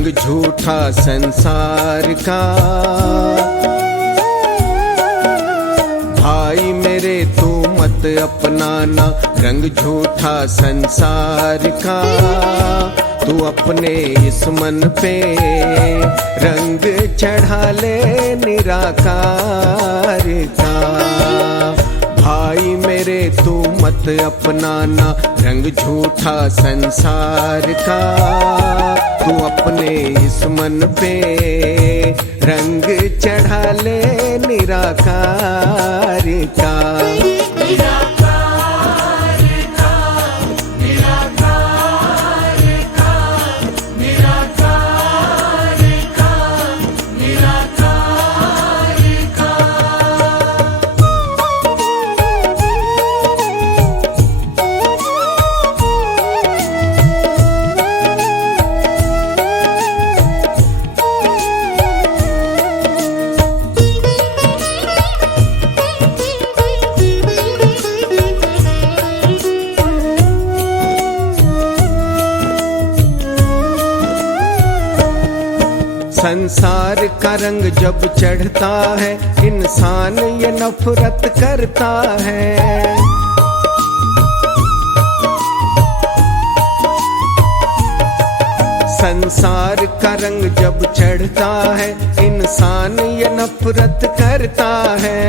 रंग झूठा संसार का। भाई मेरे तू मत अपनाना रंग झूठा संसार का। तू अपने इस मन पे रंग चढ़ा ले निराकार का। भाई मेरे तू मत अपनाना रंग झूठा संसार का। तू अपने इस मन पे रंग चढ़ा ले निराकार का। संसार का रंग जब चढ़ता है इंसान ये नफरत करता है। संसार का रंग जब चढ़ता है इंसान ये नफरत करता है।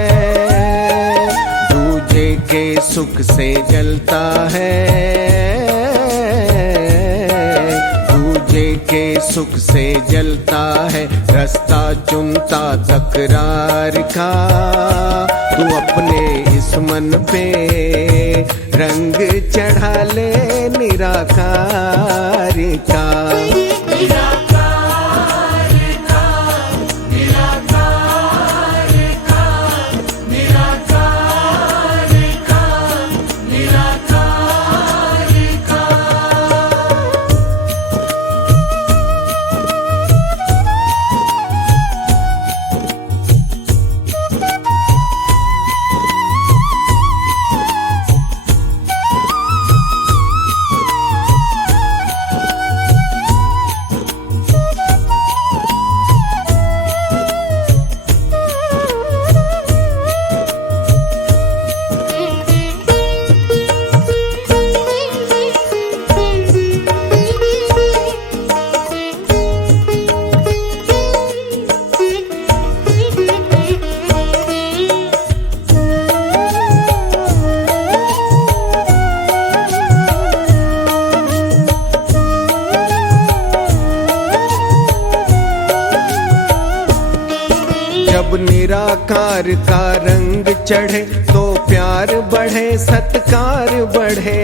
दूजे के सुख से जलता है, के सुख से जलता है, रास्ता चुनता तकरार का। तू अपने इस मन पे रंग चढ़ा ले निराकार का। जब निराकार का रंग चढ़े तो प्यार बढ़े सत्कार बढ़े।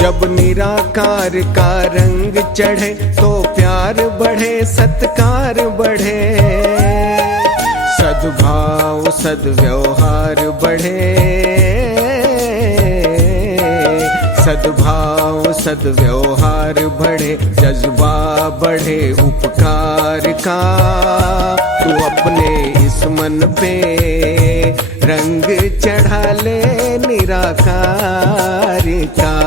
जब निराकार का रंग चढ़े तो प्यार बढ़े सत्कार बढ़े। सद्भाव सद्व्यवहार बढ़े, सद्भाव सद्व्यवहार बढ़े, जज्बा बढ़े उपकार का। तू अपने इस मन पे रंग चढ़ा ले निराकार का।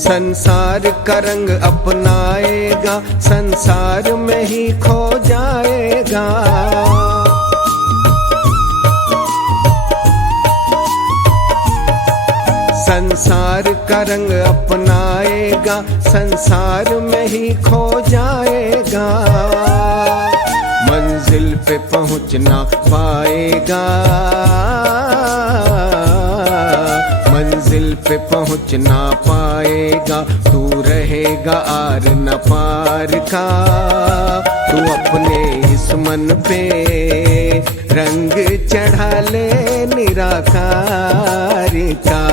संसार का रंग अपनाएगा संसार में ही खो जाएगा। संसार का रंग अपनाएगा संसार में ही खो जाएगा। मंजिल पे पहुंच ना पाएगा, मंजिल पे पहुंच ना पाएगा। तू रहेगा आर न पार का। तू अपने इस मन पे रंग चढ़ा ले निराकार का।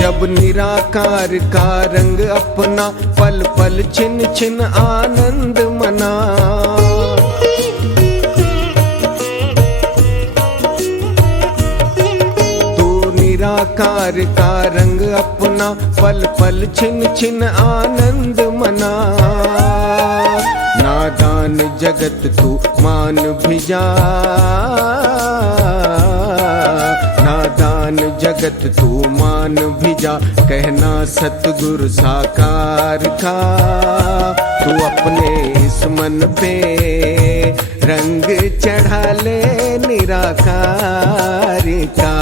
जब निराकार का रंग अपना पल पल छिन छिन आनंद मना। तू निराकार का रंग अपना पल पल छिन छिन आनंद मना। नादान जगत तू मान भी जा, नादान जगत तू मान भी जा, कहना सतगुरु साकार का। तू अपने इस मन पे रंग चढ़ा ले निराकार का।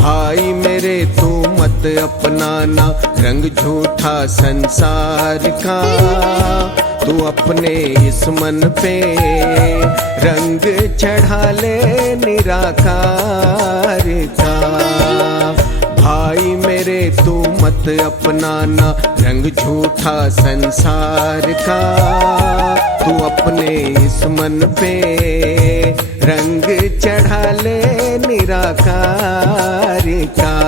भाई मेरे तू मत अपनाना रंग झूठा संसार का। तू अपने इस मन पे रंग चढ़ा ले निराकार का। भाई मेरे तू मत अपनाना रंग झूठा संसार का। तू अपने इस मन पे रंग चढ़ा ले निराकार का।